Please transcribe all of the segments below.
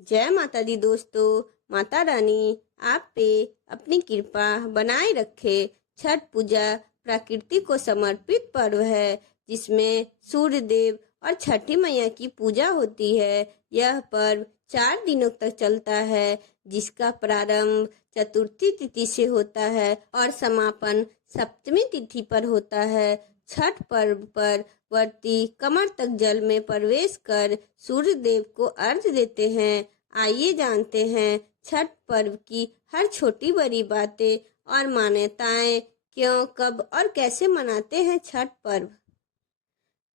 जय माता दी दोस्तों। माता रानी आप पे अपनी कृपा बनाए रखे। छठ पूजा प्रकृति को समर्पित पर्व है जिसमें सूर्य देव और छठी मैया की पूजा होती है। यह पर्व 4 दिनों तक चलता है जिसका प्रारंभ चतुर्थी तिथि से होता है और समापन सप्तमी तिथि पर होता है। छठ पर्व पर व्रती कमर तक जल में प्रवेश कर सूर्य देव को अर्घ्य देते हैं। आइए जानते हैं छठ पर्व की हर छोटी बड़ी बातें और मान्यताएं, क्यों, कब और कैसे मनाते हैं छठ पर्व।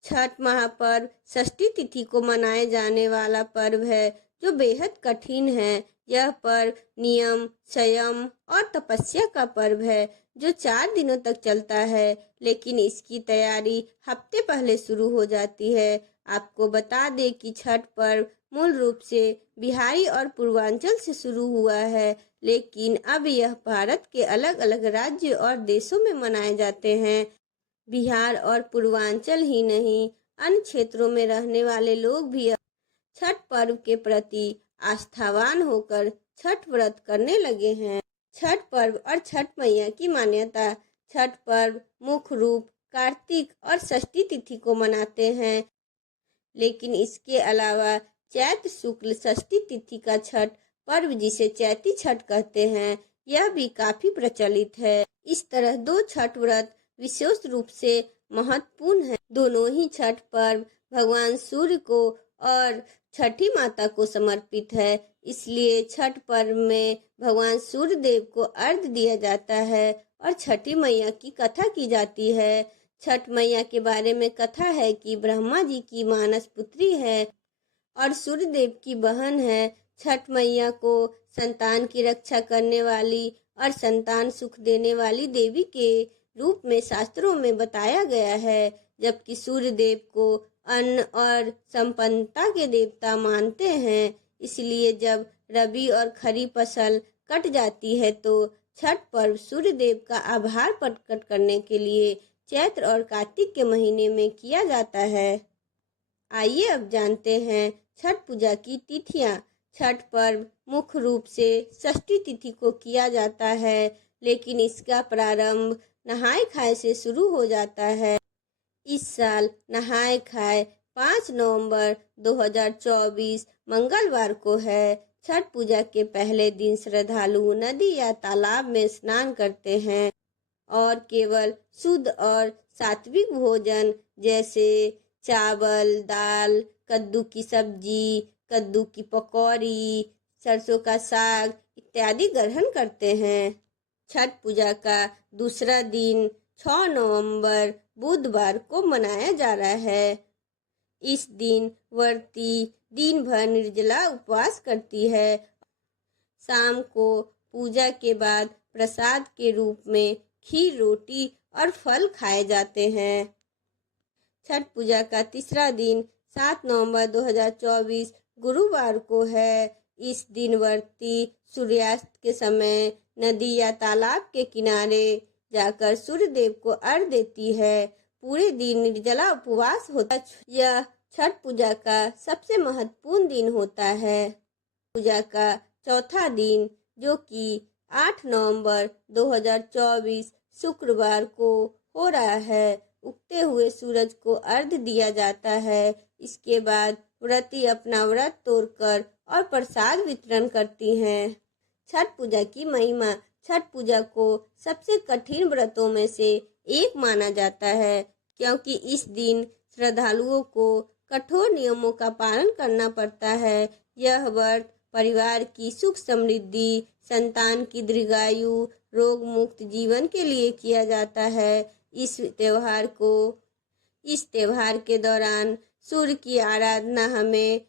छठ महापर्व षष्ठी तिथि को मनाए जाने वाला पर्व है जो बेहद कठिन है। यह पर्व नियम, संयम और तपस्या का पर्व है जो 4 दिनों तक चलता है, लेकिन इसकी तैयारी हफ्ते पहले शुरू हो जाती है। आपको बता दें कि छठ पर्व मूल रूप से बिहारी और पूर्वांचल से शुरू हुआ है, लेकिन अब यह भारत के अलग अलग राज्य और देशों में मनाए जाते हैं। बिहार और पूर्वांचल ही नहीं, अन्य क्षेत्रों में रहने वाले लोग भी छठ पर्व के प्रति आस्थावान होकर छठ व्रत करने लगे हैं। छठ पर्व और छठ मैया की मान्यता। छठ पर्व मुख्य रूप कार्तिक और षष्ठी तिथि को मनाते हैं, लेकिन इसके अलावा चैत्र शुक्ल षष्ठी तिथि का छठ पर्व, जिसे चैती छठ कहते हैं, यह भी काफी प्रचलित है। इस तरह 2 छठ व्रत विशेष रूप से महत्वपूर्ण है। दोनों ही छठ पर्व भगवान सूर्य को और छठी माता को समर्पित है, इसलिए छठ पर्व में भगवान सूर्य देव को अर्घ्य दिया जाता है और छठी मैया की कथा की जाती है। छठ मैया के बारे में कथा है कि ब्रह्मा जी की मानस पुत्री है और सूर्य देव की बहन है। छठ मैया को संतान की रक्षा करने वाली और संतान सुख देने वाली देवी के रूप में शास्त्रों में बताया गया है, जबकि सूर्य देव को अन्न और संपन्नता के देवता मानते हैं। इसलिए जब रबी और खरीफ फसल कट जाती है तो छठ पर्व सूर्य देव का आभार प्रकट करने के लिए चैत्र और कार्तिक के महीने में किया जाता है। आइए अब जानते हैं छठ पूजा की तिथियां। छठ पर्व मुख्य रूप से षष्ठी तिथि को किया जाता है, लेकिन इसका प्रारंभ नहाय खाए से शुरू हो जाता है। इस साल नहाय खाए 5 नवंबर 2024 मंगलवार को है। छठ पूजा के पहले दिन श्रद्धालु नदी या तालाब में स्नान करते हैं और केवल शुद्ध और सात्विक भोजन जैसे चावल, दाल, कद्दू की सब्जी, कद्दू की पकौड़ी, सरसों का साग इत्यादि ग्रहण करते हैं। छठ पूजा का दूसरा दिन 6 नवंबर बुधवार को मनाया जा रहा है। इस दिन व्रती दिन भर निर्जला उपवास करती है। शाम को पूजा के बाद प्रसाद के रूप में खीर, रोटी और फल खाए जाते हैं। छठ पूजा का तीसरा दिन 7 नवंबर 2024 गुरुवार को है। इस दिन व्रती सूर्यास्त के समय नदी या तालाब के किनारे जाकर सूर्य देव को अर्घ्य देती है। पूरे दिन निर्जला उपवास होता है। यह छठ पूजा का सबसे महत्वपूर्ण दिन होता है। पूजा का चौथा दिन, जो कि 8 नवंबर 2024 शुक्रवार को हो रहा है, उगते हुए सूरज को अर्घ्य दिया जाता है। इसके बाद व्रती अपना व्रत तोड़कर और प्रसाद वितरण करती हैं। छठ पूजा की महिमा। छठ पूजा को सबसे कठिन व्रतों में से एक माना जाता है, क्योंकि इस दिन श्रद्धालुओं को कठोर नियमों का पालन करना पड़ता है। यह व्रत परिवार की सुख समृद्धि, संतान की दीर्घायु, रोग मुक्त जीवन के लिए किया जाता है। इस त्योहार के दौरान सूर्य की आराधना हमें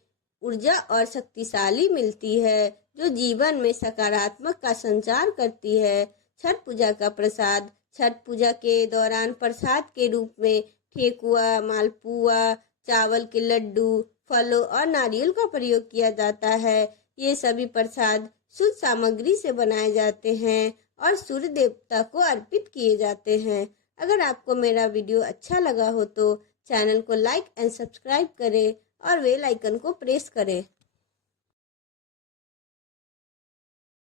ऊर्जा और शक्तिशाली मिलती है, जो जीवन में सकारात्मक का संचार करती है। छठ पूजा का प्रसाद। छठ पूजा के दौरान प्रसाद के रूप में ठेकुआ, मालपुआ, चावल के लड्डू, फलों और नारियल का प्रयोग किया जाता है। ये सभी प्रसाद शुद्ध सामग्री से बनाए जाते हैं और सूर्य देवता को अर्पित किए जाते हैं। अगर आपको मेरा वीडियो अच्छा लगा हो तो चैनल को लाइक एंड सब्सक्राइब करें और बेल आइकन को प्रेस करें।